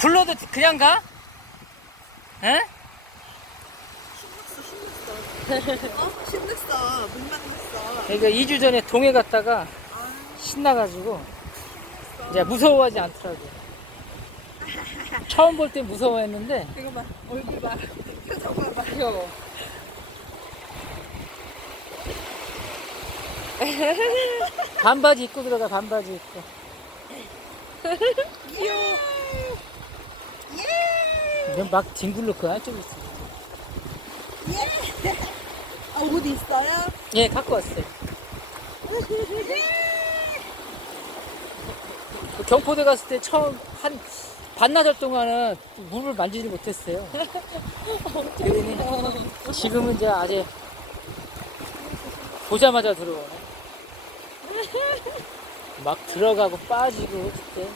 불러도 그냥 가? 에? 신났어 신났어 어? 신났어 못 만났어 그러니까 2주 전에 동해 갔다가 아 신나가지고 이제 무서워하지 않더라고. 처음 볼 때 무서워했는데 이거 봐 얼굴 봐 표정 봐봐 귀여워. 반바지 입고 들어가 반바지 입고. 귀여워 막 뒹굴러 그 안쪽에 있어. 예! 아, 옷 있어요? 예, 갖고 왔어요. 그 경포대 갔을 때 처음 한 반나절 동안은 물을 만지지 못했어요. 그러니 지금은 이제 아직 보자마자 들어오네. 막 들어가고 빠지고 그때